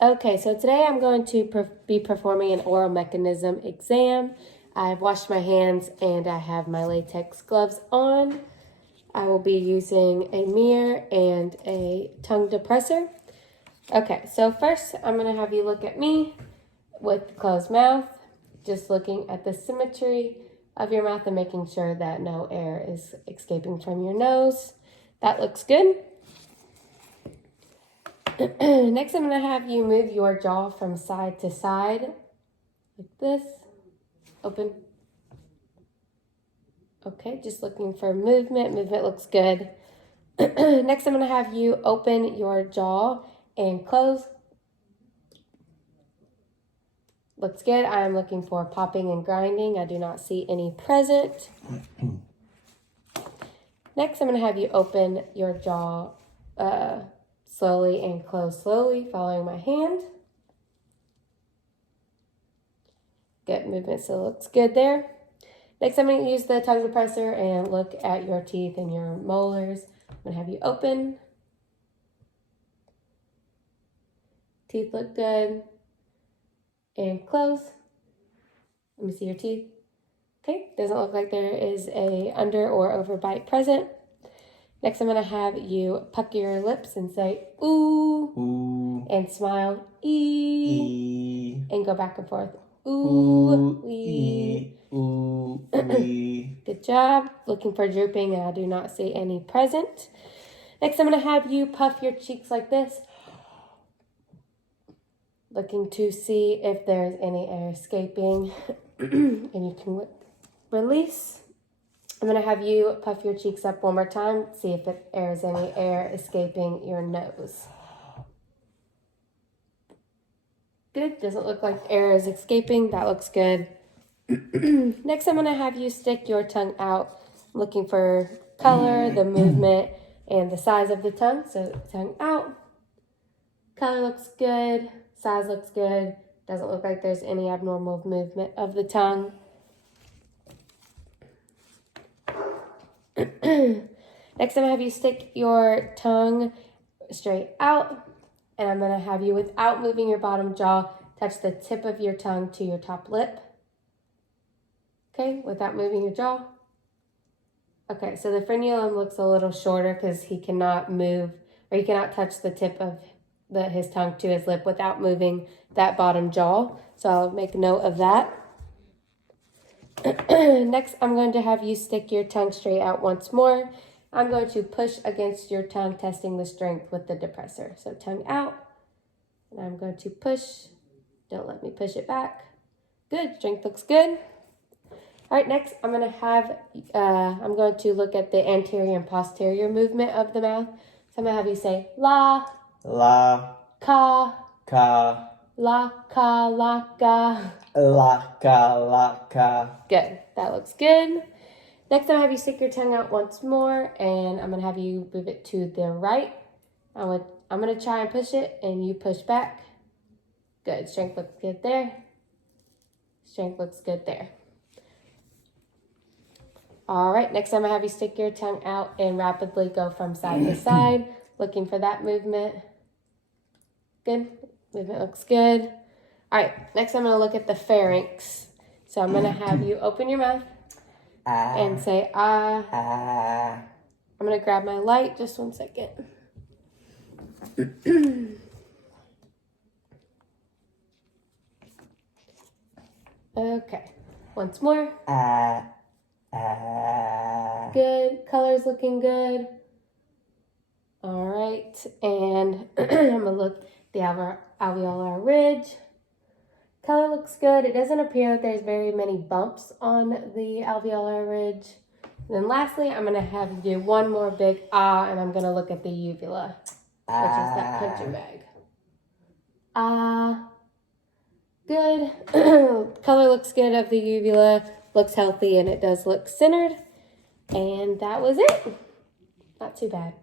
Okay, so today I'm going to be performing an oral mechanism exam. I've washed my hands and I have my latex gloves on. I will be using a mirror and a tongue depressor. Okay, so first I'm going to have you look at me with closed mouth, just looking at the symmetry of your mouth and making sure that no air is escaping from your nose. That looks good. Next, I'm going to have you move your jaw from side to side, like this. Open. Okay, just looking for movement. Movement looks good. Next, I'm going to have you open your jaw and close. Looks good. I'm looking for popping and grinding. I do not see any present. Next, I'm going to have you open your jaw slowly and close slowly, following my hand. Good movement, so it looks good there. Next, I'm going to use the tongue depressor and look at your teeth and your molars. I'm going to have you open. Teeth look good. And close. Let me see your teeth. Okay, doesn't look like there is a under or over bite present. Next, I'm going to have you pucker your lips and say, ooh. Ooh. And smile, ee. And go back and forth. Ooh, wee. Ooh, wee. Good job. Looking for drooping, and I do not see any present. Next, I'm going to have you puff your cheeks like this. Looking to see if there's any air escaping. And you can release. I'm going to have you puff your cheeks up one more time. See if there's any air escaping your nose. Good. Doesn't look like air is escaping. That looks good. Next, I'm going to have you stick your tongue out. Looking for color, the movement, and the size of the tongue. So tongue out. Color looks good. Size looks good. Doesn't look like there's any abnormal movement of the tongue. Next, I'm going to have you stick your tongue straight out. And I'm going to have you, without moving your bottom jaw, touch the tip of your tongue to your top lip. Okay, without moving your jaw. Okay, so the frenulum looks a little shorter because he cannot move, or he cannot touch the tip of his tongue to his lip without moving that bottom jaw. So I'll make note of that. Next, I'm going to have you stick your tongue straight out once more. I'm going to push against your tongue, testing the strength with the depressor. So tongue out, and I'm going to push. Don't let me push it back. Good, strength looks good. All right, next I'm going to look at the anterior and posterior movement of the mouth. So I'm going to have you say la, La, ka, ka, la, ka, la, ka. la, ka, la, ka. Good, that looks good. Next, I'm going to have you stick your tongue out once more, and I'm going to have you move it to the right. I'm going to try and push it, and you push back. Good, strength looks good there. Strength looks good there. All right, next I'm going to have you stick your tongue out and rapidly go from side to side, looking for that movement. Good, movement looks good. All right, next I'm going to look at the pharynx. So I'm going to have you open your mouth and say ah. I'm going to grab my light, just 1 second. Okay, once more. Good, color's looking good. All right, and I'm gonna look the alveolar ridge. Color looks good. It doesn't appear that there's very many bumps on the alveolar ridge. And then lastly, I'm gonna have you do one more big ah, and I'm gonna look at the uvula, which is that punching bag. Ah, good. Color looks good of the uvula. Looks healthy, and it does look centered. And that was it. Not too bad.